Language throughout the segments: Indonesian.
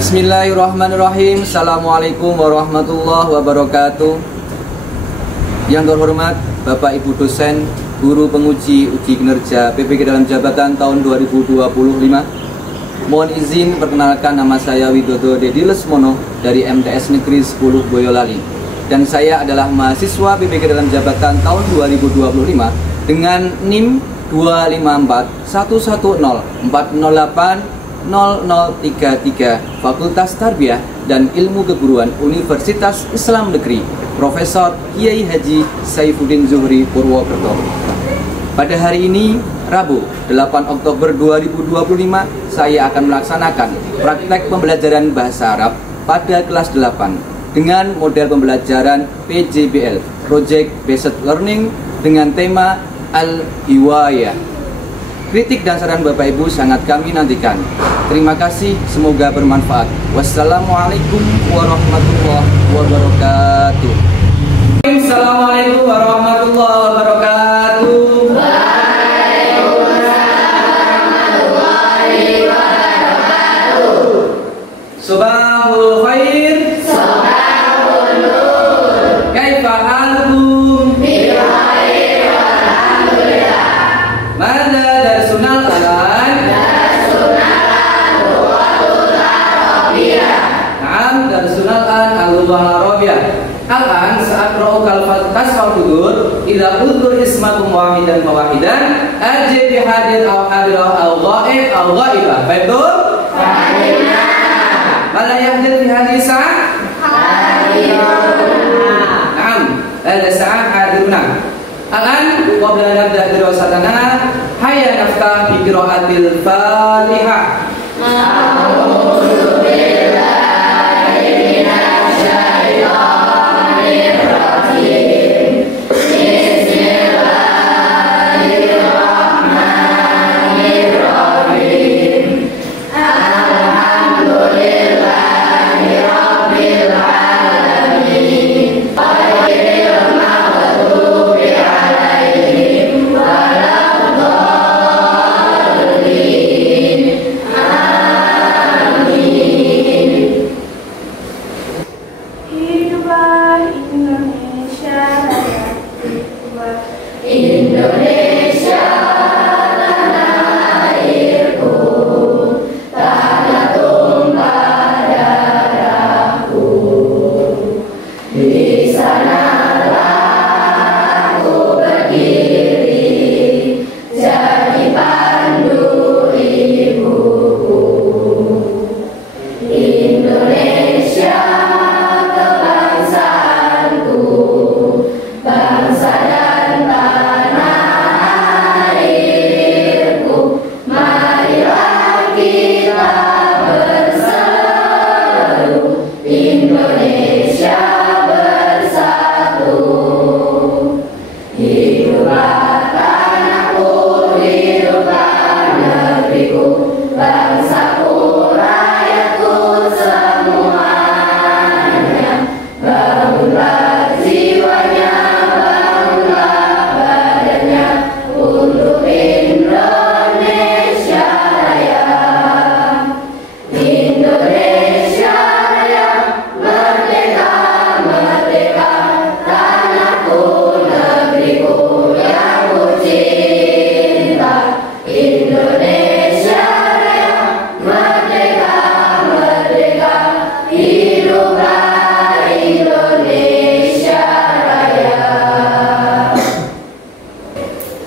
Bismillahirrahmanirrahim. Assalamualaikum warahmatullahi wabarakatuh. Yang terhormat Bapak Ibu dosen, guru penguji uji kinerja PPG dalam jabatan tahun 2025. Mohon izin perkenalkan, nama saya Widodo Dedi Lesmono dari MTS Negeri 10 Boyolali. Dan saya adalah mahasiswa PPG dalam jabatan tahun 2025 dengan NIM 25410408033 Fakultas Tarbiyah dan Ilmu Keguruan Universitas Islam Negeri Profesor Kiai Haji Saifuddin Zuhri Purwokerto. Pada hari ini, Rabu 8 Oktober 2025, saya akan melaksanakan praktek pembelajaran bahasa Arab pada kelas 8 dengan model pembelajaran PJBL Project Based Learning dengan tema Al-Hiwayah. Kritik dan saran Bapak Ibu sangat kami nantikan. Terima kasih, semoga bermanfaat. Wassalamualaikum warahmatullahi wabarakatuh. Assalamualaikum warahmatullahi wabarakatuh. Subahul khair. Subahul nur. Kaifa halukum? Bi khair walhamdulillah. Mada darsunal alan? Darsunal an lughul arabiyah. Naam, darsunal an al-lughah arabiyah. Al-an sa'aqra'u kal-fatas wal-hudur idza udhur ismakum wahidan fa wahidan ajib bi hadir aw hadirah aw ghaib aw ghaibah. Betul? Mala yahdir fi hadhihi sa'ah? Hadiruna. Naam, hadhihi sa'ah hadiruna. Al-an qabla an nabda' dirasatana hayya naftah bi qira'atil Fatihah. A'udzu billahi minasy syaithanir rajim. Bismillahirrahmanirrahim. Alhamdulillahi rabbil alamin. Ghairil maghdubi alaihim waladdallin. Amin. Hiduplah Indonesia Raya, hiduplah Indonesia tanah airku, tanah tumpah darahku. Di sanalah aku berdiri, jadi pandu ibuku. Indonesia kebangsaanku, bangsa dan tanah airku. Marilah kita berseru, Indonesia bersatu. Hiduplah tanahku, hiduplah negeriku, bangsaku, rakyatku semuanya. Bangunlah jiwanya, bangunlah badannya untuk Indonesia Raya. Indonesia Raya, merdeka, merdeka, tanahku, negeriku yang ku cinta. Indonesia Raya, merdeka, merdeka, hiduplah Indonesia Raya.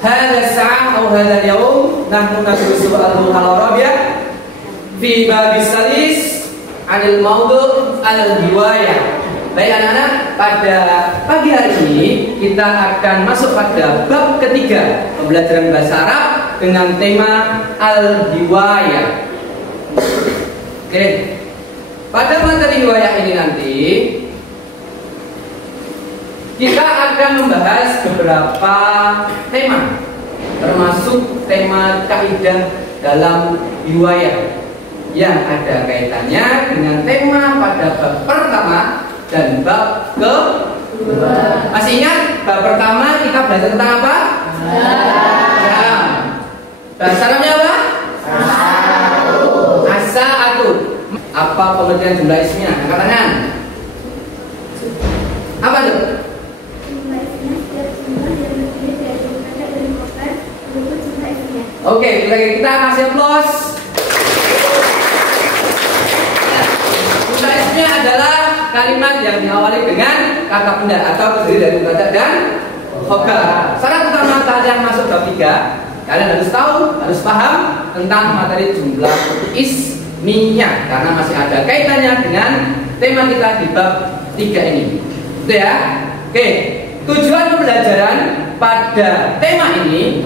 هذا الساعة أو هذا اليوم نحن ندرس اللغة العربية في باب السادس عن الموضوع الهواية. Baik anak-anak, pada pagi hari ini kita akan masuk pada bab ketiga pembelajaran bahasa Arab dengan tema al-hiwayah. Oke, pada materi hiwayah ini nanti kita akan membahas beberapa tema, termasuk tema kaidah dalam hiwayah yang ada kaitannya dengan tema pada bab pertama dan bab kedua. Masih ingat bab pertama kita belajar tentang apa? Salam. Bahasa Arabnya apa? As-sa'atu. Apa Apa pengertian jumlah ismiyah? Angkat tangan. Apa itu? Jumlah ismiyah setiap jumlah yang terdiri dari mubtada dan khobar disebut jumlah ismiyah. Oke, kita kasih aplaus. Jumlah ismiyah adalah kalimat yang diawali dengan kata benda atau terdiri dari mubtada dan khobar. Syarat utama kalian masuk bab 3, kalian harus tahu, harus paham tentang materi jumlah ismiyah karena masih ada kaitannya dengan tema kita di bab 3 ini. Itu ya. Oke, tujuan pembelajaran pada tema ini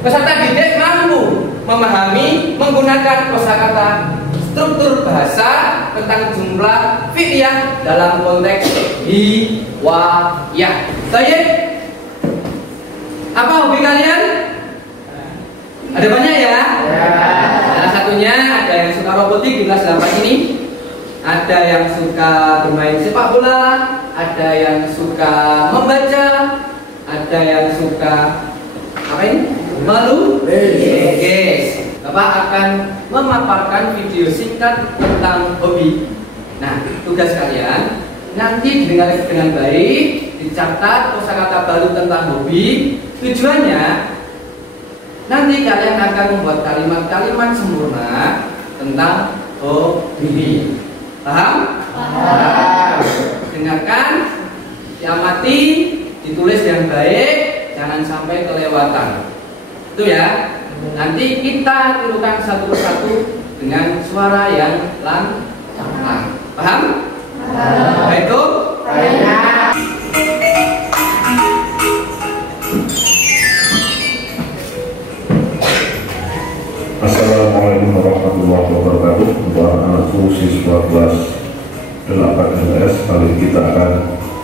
peserta didik mampu memahami menggunakan kosakata struktur bahasa tentang jumlah fi'liyah dalam konteks hiwayah. Baik. Apa hobi kalian? Ada banyak ya? Salah satunya ada yang suka robotik di kelas 8 ini. Ada yang suka bermain sepak bola, ada yang suka membaca, ada yang suka apa ini? Melukis. Bapak akan memaparkan video singkat tentang hobi. Nah, tugas kalian nanti didengar dengan baik, dicatat kosakata baru tentang hobi. Tujuannya nanti kalian akan membuat kalimat-kalimat sempurna tentang hobi. Paham? Paham. Dengarkan, diamati, ditulis dengan baik, jangan sampai kelewatan. Itu ya. Nanti kita tirukan satu persatu dengan suara yang lantang. Paham? Paham. Itu? Paham. Assalamualaikum warahmatullahi wabarakatuh. Untuk anak-anakku siswa kelas 8 LS, kali ini kita akan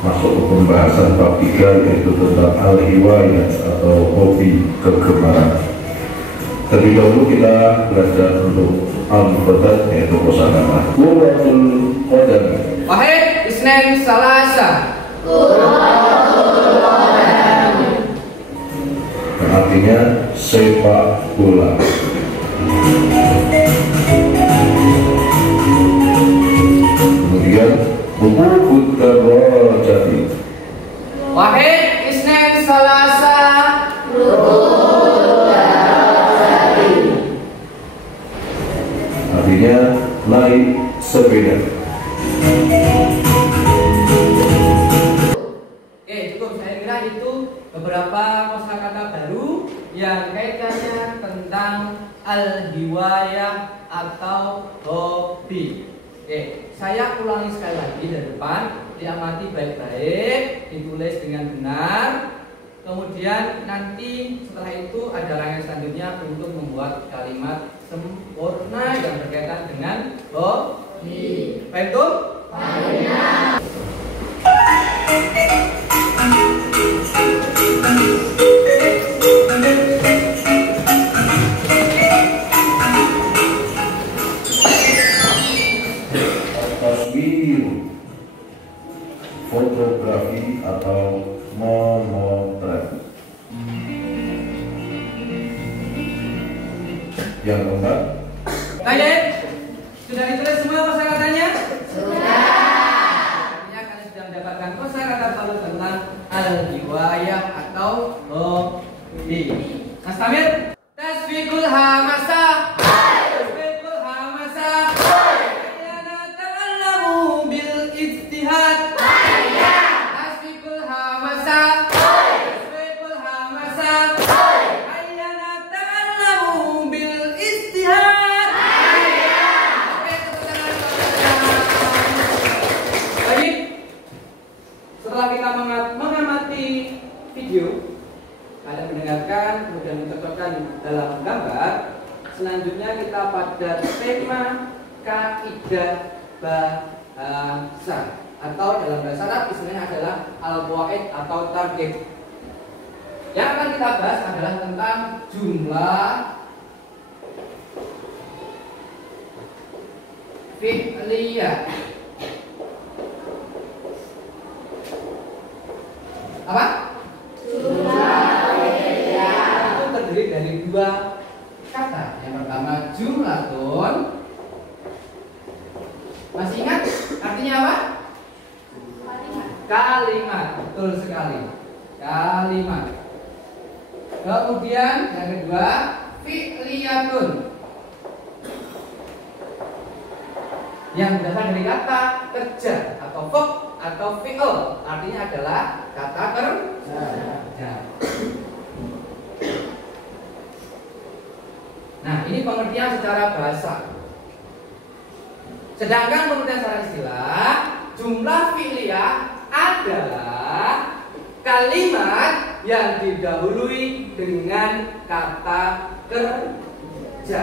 masuk ke pembahasan bab 3, yaitu tentang al-hiwayah atau hobi kegemaran. Terlebih dahulu kita belajar untuk al-mufradat, yaitu kosakata. Quratul qadam. Wahid, Isnin, Salasa. Artinya sepak bola. Kemudian buku Budarajati. Wahid, Isnin, Salasa. Artinya naik sepeda. Oke, cukup. Saya kira itu beberapa kosakata baru yang kaitannya tentang al-hiwayah atau hobi. Oke, saya ulangi sekali lagi dari depan, diamati baik-baik, ditulis dengan benar. Kemudian nanti setelah itu ada rangkaian selanjutnya untuk membuat kalimat sempurna yang berkaitan dengan hobi. Baik itu? Taswir, fotografi atau memotret. Yang keempat, Baik, sudah ditulis semua kosakatanya? Sudah. Artinya kalian sudah mendapatkan kosakata baru tentang al-hiwayah atau hobi. Mas Tamir, tasfiqul hamasa. Tasfiqul hamasa. Ayyana ta'allamu bil ijtihad. Tasfiqul hamasa. Tasfiqul hamasa. Ayyana ta'allamu bil ijtihad. Oke, tepuk tangan. Baik. Setelah kita mengamati video, kalian mendengarkan, kemudian mencocokkan dalam gambar. Selanjutnya kita pada tema kaidah bahasa atau dalam bahasa Arab istilahnya adalah al-qawaid atau target. Yang akan kita bahas adalah tentang jumlah fi'liyah. Apa? Itu terdiri dari dua kata. Yang pertama jumlatun, kalimat. Betul sekali. Kalimat. Kemudian yang kedua, fi'liyatun. Yang berasal dari kata kerja atau verb atau fi'l. Artinya adalah kata kerja. Nah, ini pengertian secara bahasa. Sedangkan pengertian secara istilah, jumlah fi'liyah adalah kalimat yang didahului dengan kata kerja.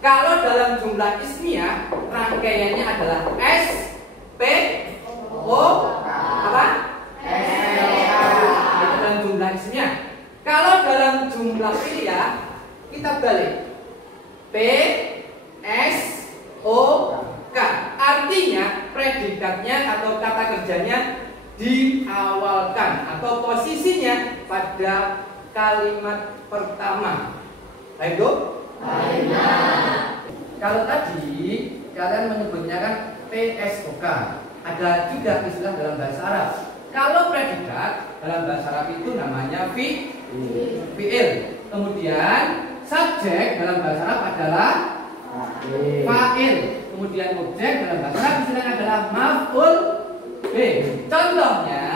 Kalau dalam jumlah ismiyah, rangkaiannya adalah S, P, O, apa? Itu dalam jumlah ismiyah. Kalau dalam jumlah fi'liyah, kita balik. P, S, O, K. Artinya predikatnya atau kata kerjanya diawalkan atau posisinya pada kalimat pertama. Baik, Bu? Kalau tadi kalian menyebutnya kan PSOK, ada juga istilah dalam bahasa Arab. Kalau predikat dalam bahasa Arab itu namanya fi'il. Kemudian subjek dalam bahasa Arab adalah fa'il. Kemudian objek dalam bahasa Arab istilahnya adalah maf'ul bih. Contohnya,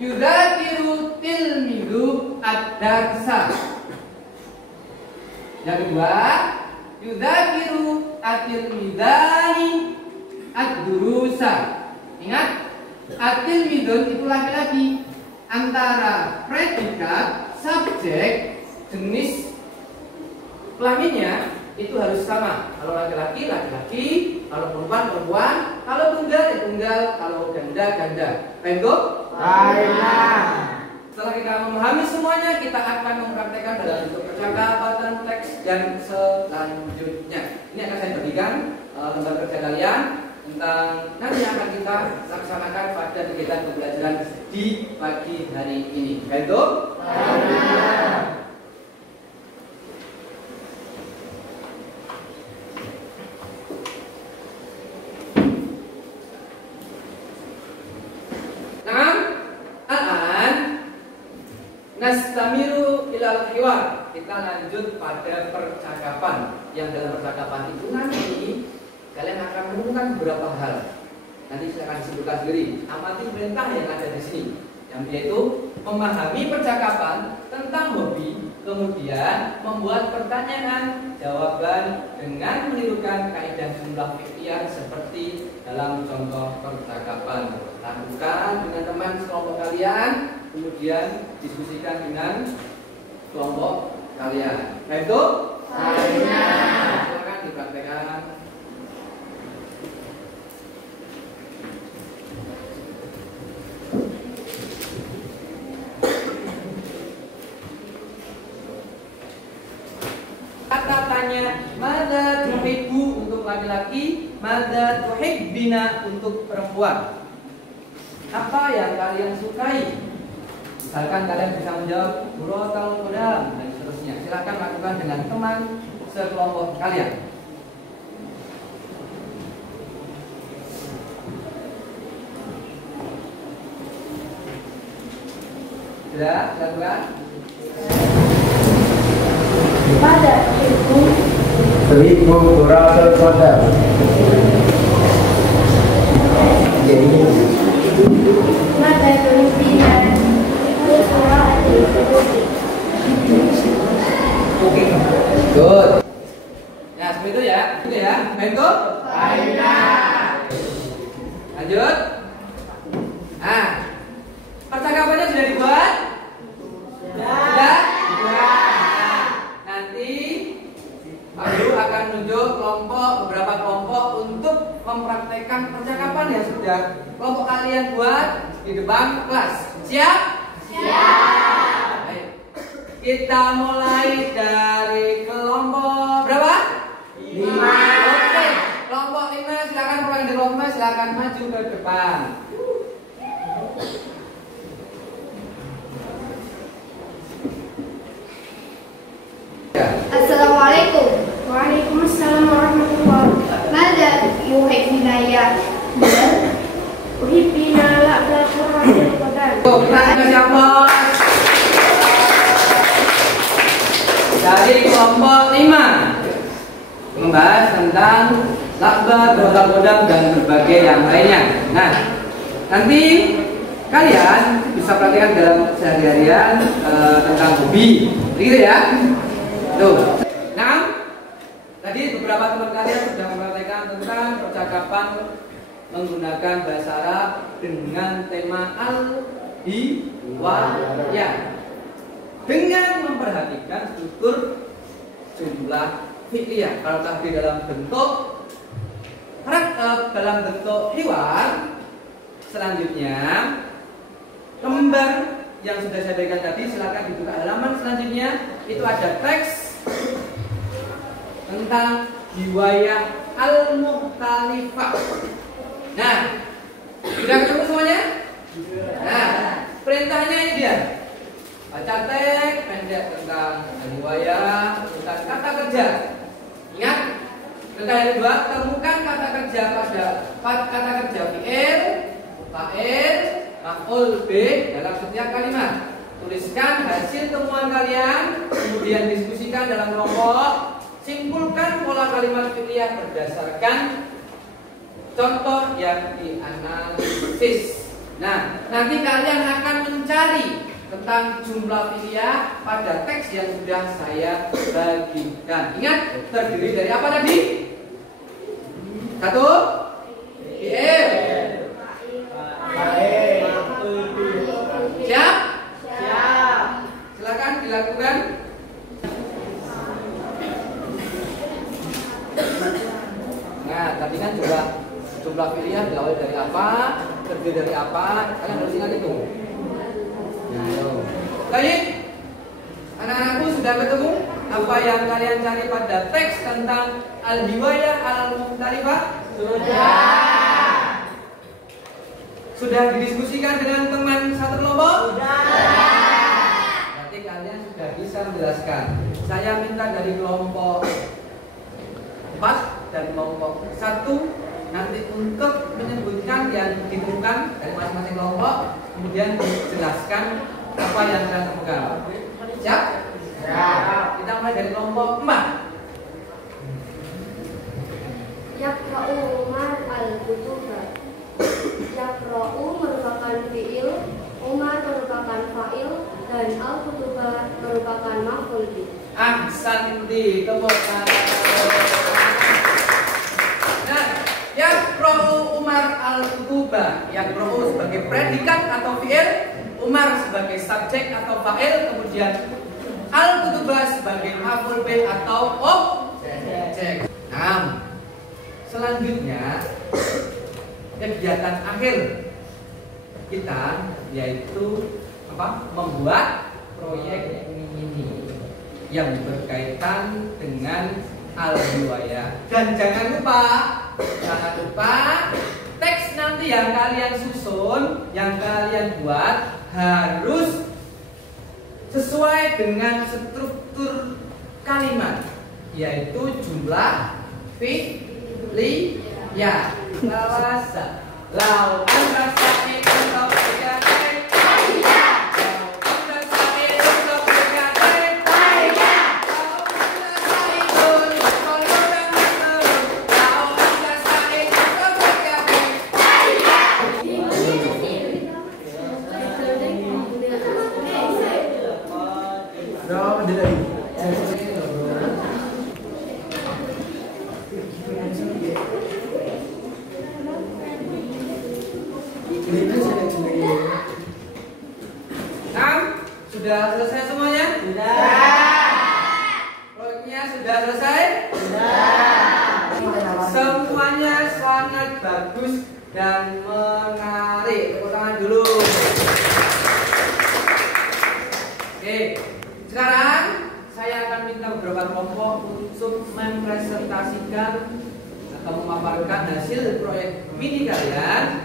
yudzakiru tilmidu ad-darsa. Yang kedua, yudzakiru at-tilmidani ad-durusa. Ingat, at-tilmidun itu laki-laki. Antara predikat, subjek, jenis kelaminnya itu harus sama. Kalau laki-laki, laki-laki. Kalau perempuan, perempuan. Kalau tunggal, ya tunggal. Kalau ganda, ganda. Baik, Bu? Setelah kita memahami semuanya, kita akan mempraktekkan dalam bentuk percakapan, teks, dan selanjutnya. Ini akan saya berikan lembar kerja kalian tentang nanti akan kita laksanakan pada kegiatan pembelajaran di pagi hari ini. Baik, Bu? Nastamiru ilal hiwar. Kita lanjut pada percakapan. Yang dalam percakapan itu nanti kalian akan menemukan beberapa hal. Nanti saya akan sebutkan sendiri. Amati perintah yang ada di sini, yang yaitu memahami percakapan tentang hobi, kemudian membuat pertanyaan jawaban dengan menirukan kaidah jumlah fi'liyah seperti dalam contoh percakapan. Lakukan dengan teman sekelompok kalian, kemudian diskusikan dengan kelompok kalian. Nah itu, silakan dipraktekkan. Kata tanya, madza tuhibbu untuk laki-laki, madza tuhibbina untuk perempuan. Apa yang kalian sukai? Misalkan kalian bisa menjawab Buratal Qudam dan seterusnya. Silakan lakukan dengan teman sekelompok kalian. Sudah lakukan? Pada ibu Tuhibbu Buratal Qudam. mata tulisan Oke, good. Nah, seperti itu ya. Itu ya. Baik, Bu? Lanjut. Nah, percakapannya sudah dibuat? Sudah? Nanti Pak Guru akan menunjuk beberapa kelompok untuk mempraktekkan percakapan yang sudah kelompok kalian buat di depan kelas. Siap? Baik. Kita mulai dari kelompok berapa? 5. Oke, kelompok 5 silakan pulang dari kelompok 5, silakan maju ke depan. Assalamualaikum. Waalaikumsalam warahmatullahi wabarakatuh. Mada yuhibbina ya. Uhibbina la Kita kasih aplaus. Dari kelompok 5 membahas tentang laba, godam-godam dan berbagai yang lainnya. Nah, nanti kalian bisa praktekkan dalam sehari-harian tentang hobi, begitu ya. Tuh. Nah, tadi beberapa teman kalian sudah mempraktekkan tentang percakapan menggunakan bahasa Arab dengan tema al-hiwaya dengan memperhatikan struktur jumlah fi'liyah. Kalau tadi dalam bentuk dalam bentuk hiwar, selanjutnya lembar yang sudah saya berikan tadi, silakan dibuka halaman selanjutnya. Itu ada teks tentang hiwayah al-mukhtalifah. Nah, sudah ketemu semuanya? Nah, perintahnya ini dia. Baca teks pendek tentang hiwayah, tentang kata kerja. Ingat, perintah yang kedua, temukan kata kerja pada kata kerja fi'il, fa'il, maf'ul bih dalam setiap kalimat. Tuliskan hasil temuan kalian, kemudian diskusikan dalam kelompok. Simpulkan pola kalimat fi'liyah berdasarkan contoh yang dianalisis. Nah, nanti kalian akan mencari tentang jumlah fi'liyah pada teks yang sudah saya bagikan. Ingat, terdiri dari apa tadi? 1. Fi'il. Siap? Siap. Silakan dilakukan. Nah, tadi kan jumlah fi'liyah diawali dari apa, terdiri dari apa, kalian harus ingat itu. Nah, baik, anak-anakku sudah ketemu apa yang kalian cari pada teks tentang al-hiwayah al-mukhtalifah? Sudah didiskusikan dengan teman satu kelompok? Berarti kalian sudah bisa menjelaskan. Saya minta dari kelompok 4 dan kelompok 1 nanti untuk menyebutkan yang ditemukan dari masing-masing kelompok, kemudian dijelaskan apa yang kalian temukan. Siap? Siap. Kita mulai dari kelompok 4. Yaqra'u Umar al-kutuba. Yaqra'u merupakan fi'il, Umar merupakan fa'il, dan al-kutuba merupakan maf'ul bih. Ahsanti, tepuk tangan. Nah, Yaqra'u Umar al-kutuba. Yaqra'u sebagai predikat atau fi'il, Umar sebagai subjek atau fa'il, kemudian al-kutuba sebagai maf'ul bih atau objek. Nah, selanjutnya kegiatan akhir kita yaitu apa? Membuat proyek ini yang berkaitan dengan al-hiwayah. Dan jangan lupa teks nanti yang kalian susun, yang kalian buat harus sesuai dengan struktur kalimat, yaitu jumlah fi'liyah. Lawasa lau anrasa itu berkata baiknya, lau anrasa itu berkata baiknya, lau anrasa itu kalau dan lau anrasa itu berkata baiknya. Sudah selesai semuanya? Sudah. Proyeknya sudah selesai? Sudah. Semuanya sangat bagus dan menarik. Tepuk tangan dulu. Oke, sekarang saya akan minta beberapa kelompok untuk mempresentasikan atau memaparkan hasil proyek mini kalian.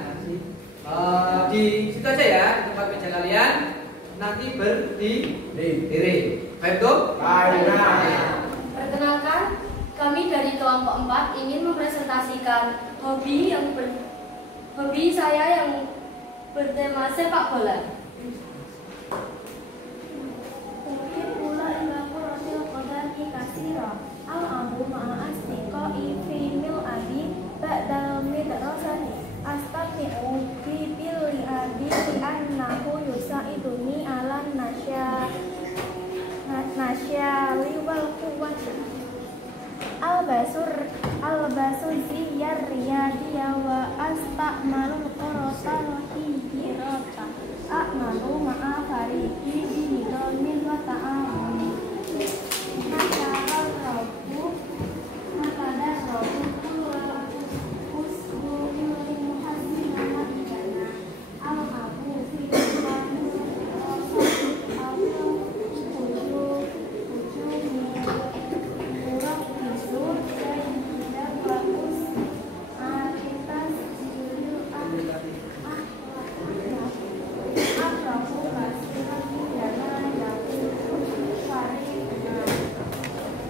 Di situ aja ya, di tempat meja kalian. Nanti berdiri. Baik tuh? Perkenalkan, kami dari kelompok 4 ingin mempresentasikan hobi saya yang bertema sepak bola. a'malul qurata rohihirata a'malu ma'a fariki bihidolmin wa ta'amuni masyarakat robu makadar robu usbu'il muhassin nama idana al-habu fi'lamu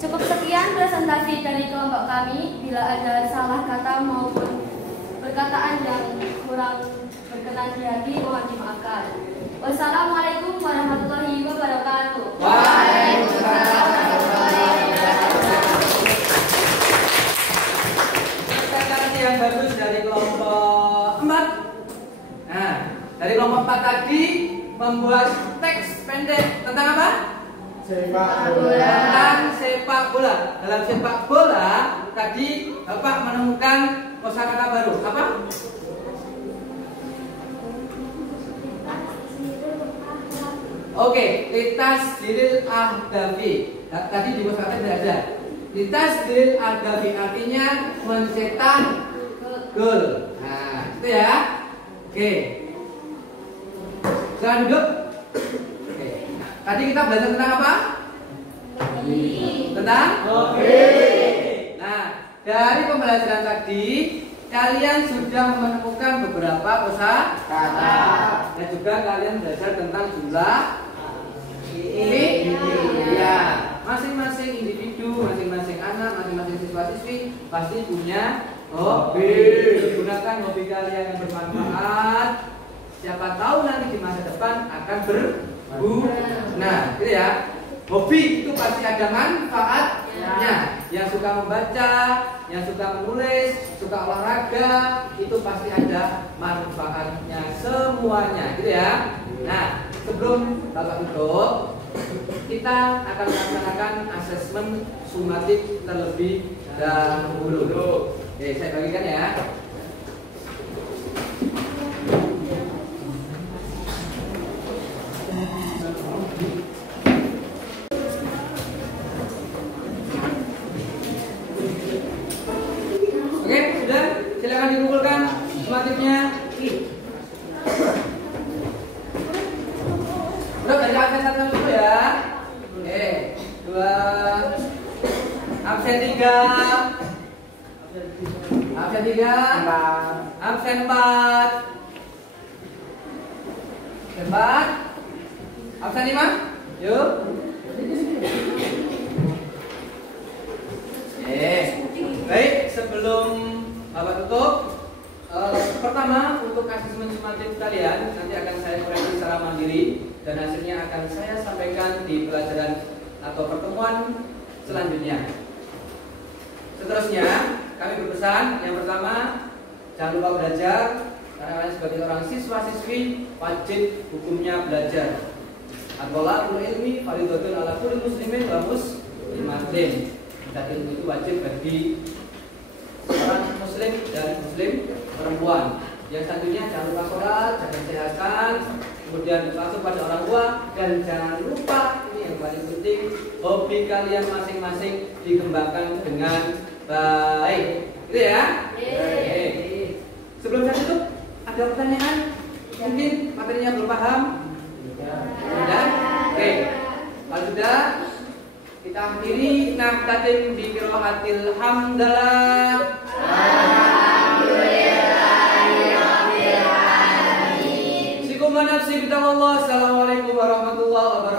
Cukup sekian presentasi dari kelompok kami. Bila ada salah kata maupun perkataan yang kurang berkenan di hati, mohon dimaafkan. Wassalamualaikum warahmatullahi wabarakatuh. Waalaikumsalam warahmatullahi wabarakatuh. Presentasi yang bagus dari kelompok 4. Nah, dari kelompok 4 tadi membuat teks pendek tentang apa? Sepak bola. Tentang sepak bola. Dalam sepak bola tadi Bapak menemukan kosakata baru. Apa? Oke, litasdilil ahdafi. Tadi di kosakata tidak ada. Litasdilil ahdafi artinya mencetak gol. Nah, itu ya. Oke. Silakan duduk. Oke. Tadi kita belajar tentang apa? Tentang? Nah, dari pembelajaran tadi kalian sudah menemukan beberapa kosakata dan juga kalian belajar tentang jumlah ya. Masing-masing individu, masing-masing anak, masing-masing siswa-siswi pasti punya hobi. Gunakan hobi kalian yang bermanfaat. Siapa tahu nanti di masa depan akan berguna. Gitu ya. Hobi itu pasti ada manfaatnya. Yang suka membaca, yang suka menulis, suka olahraga, itu pasti ada manfaatnya semuanya, gitu ya. Nah, sebelum Bapak tutup, kita akan melaksanakan asesmen sumatik terlebih dahulu. Oke, saya bagikan ya. Oke, sudah. Silakan dikumpulkan sumatiknya. Udah dari absen 1 dulu ya. Oke, 2, absen 3, absen 3, absen 4, absen 5. Yuk. Baik, sebelum Bapak tutup, pertama untuk asesmen sumatif kalian nanti akan saya koreksi secara mandiri dan hasilnya akan saya sampaikan di pelajaran atau pertemuan selanjutnya. Seterusnya, kami berpesan yang pertama, jangan lupa belajar karena kalian sebagai orang siswa-siswi wajib hukumnya belajar. At-thalabul ilmi fardhatun 'ala kulli muslimin wa muslimatin. Dan ilmu itu wajib bagi orang muslim dan muslim perempuan. Yang selanjutnya jangan lupa sholat, jaga kesehatan, kemudian patuh pada orang tua, dan jangan lupa ini yang paling penting, hobi kalian masing-masing dikembangkan dengan baik. Gitu ya? Oke. Sebelum saya tutup, ada pertanyaan? Mungkin materinya belum paham? Sudah? Oke. Kalau sudah, kita akhiri naftatim bi qiraatil hamdalah. Alhamdulillahirabbil alamin. Sikum wa nafsi bitamullah. Assalamualaikum warahmatullahi wabarakatuh.